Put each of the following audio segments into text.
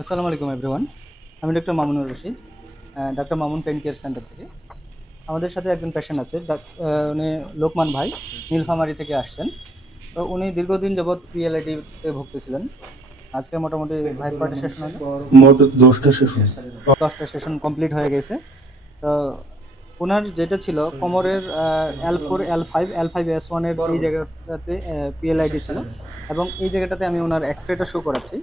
আসসালামু আলাইকুম এভরিওয়ান আমি doctor Mamunur Rashid doctor Mamun pain care centre থেকে। আমাদের সাথে একজন পেশেন্ট আছে উনি লোকমান ভাই নীলফামারি থেকে আসছেন। তো উনি দীর্ঘদিন যাবৎ পিএলআইডিতে ভুগতেছিলেন আজকে মোটামুটি ভাইস পার্টি সেশন মোট দশটা সেশন দশটা সেশন কমপ্লিট হয়ে গেছে। তো ওনার যেটা ছিল কোমরের L four L five L five S ওয়ানের এই জায়গাটাতে পিএলআইডি ছিল। এবং এই জায়গাটাতে আমি ওনার এক্স রেটা শো করাচ্ছি।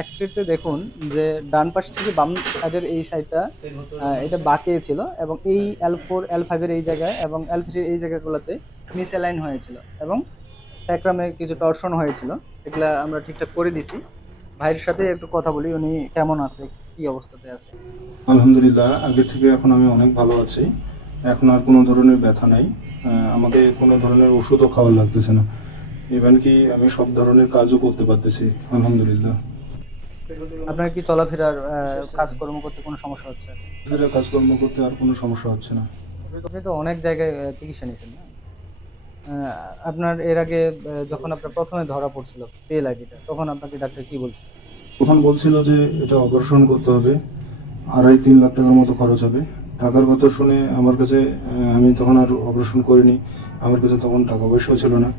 এক্স রেতে দেখুন যে ডান পাশ থেকে বাম সাইডের এই সাইডটা এটা বাঁকে ছিল এবং এই এল ফোর এল ফাইভের এই জায়গায় এবং এল থ্রির এই জায়গাগুলোতে মিস অ্যালাইন হয়েছিল এবং স্যাক্রামে কিছু টর্শন হয়েছিল। এগুলো আমরা ঠিকঠাক করে দিছি। ভাইয়ের সাথে একটু কথা বলি, উনি কেমন আছে, কি অবস্থাতে আছে? আলহামদুলিল্লাহ, আগে থেকে এখন আমি অনেক ভালো আছি। এখন আর কোনো ধরনের ব্যথা নাই। আমাকে কোনো ধরনের ওষুধও খাওয়া লাগতেছে না। ইভেন কি আমি সব ধরনের কাজও করতে পারতেছি, আলহামদুলিল্লাহ। আপনার কি চলাফেরার কাজকর্ম করতে কোনো সমস্যা হচ্ছে? ফিরে কাজকর্ম করতে আর কোনো সমস্যা হচ্ছে না। আপনি তো অনেক জায়গায় চিকিৎসা নিয়েছেন না? আপনার এর আগে যখন আপনার প্রথমে ধরা পড়ছিল পিএলআইডিটা তখন আপনাকে ডাক্তার কি বলছে তখন বলছিল যে এটা অপারেশন করতে হবে আড়াই তিন লাখ টাকার মতো খরচ হবে। টাকার কথা শুনে আমার কাছে আমি তখন আর অপারেশন করিনি আমার কাছে তখন টাকা পয়সাও ছিল না।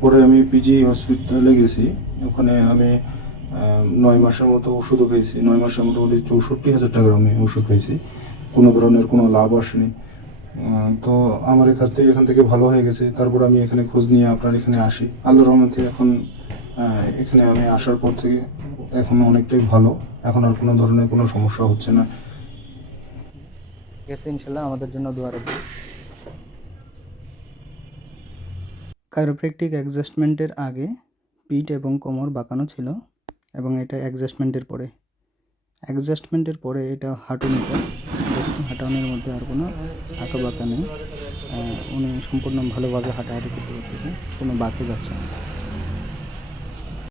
পরে আমি পিজি হসপিটালে গেছি ওখানে আমি নয় মাসের মতো ওষুধও খেয়েছি। নয় মাসে মোটামুটি চৌষট্টি হাজার টাকার আমি ওষুধ খাইছি কোনো ধরনের কোনো লাভ আসেনি। তো আমার এখান থেকে এখান থেকে ভালো হয়ে গেছে। তারপর আমি এখানে খোঁজ নিয়ে আপনার এখানে আসি। আল্লাহ রহমতে এখন এখানে আমি আসার পর থেকে এখন অনেকটাই ভালো। এখন আর কোনো ধরনের কোনো সমস্যা হচ্ছে না। আছে, ইনশাল্লাহ আমাদের জন্য দোয়া রাখবেন। কাইরোপ্র্যাকটিক অ্যাডজাস্টমেন্টের আগে পিঠ এবং কোমর বাঁকানো ছিল। এবং এটা অ্যাডজাস্টমেন্টের পরে। অ্যাডজাস্টমেন্টের পরে এটা হাঁটুনিটা হাঁটানোর মধ্যে আর কোনো আঁকা বাঁকা নেই উনি সম্পূর্ণ ভালোভাবে হাঁটাহাঁটি করতে পারতেছে কোনো বাঁকে যাচ্ছে না।